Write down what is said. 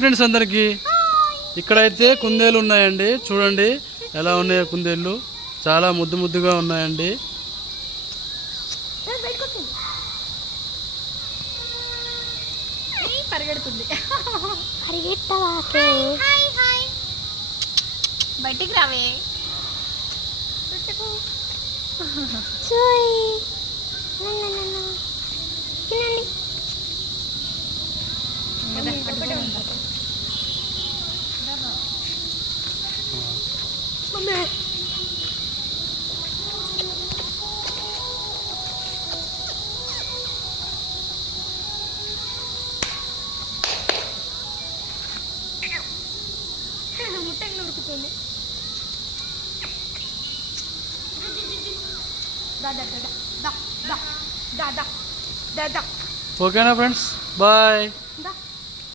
Friends అందరికి ఇక్కడైతే కుందేలు ఉన్నాయండి. చూడండి ఎలా ఉన్నాయో కుందేళ్ళు. చాలా ముద్దు ముద్దుగా ఉన్నాయండి. పరిగెడుతుంది. బయటికి రావే. ముట్టకి నురుకుతుంది. ఓకేనా ఫ్రెండ్స్, బాయ్.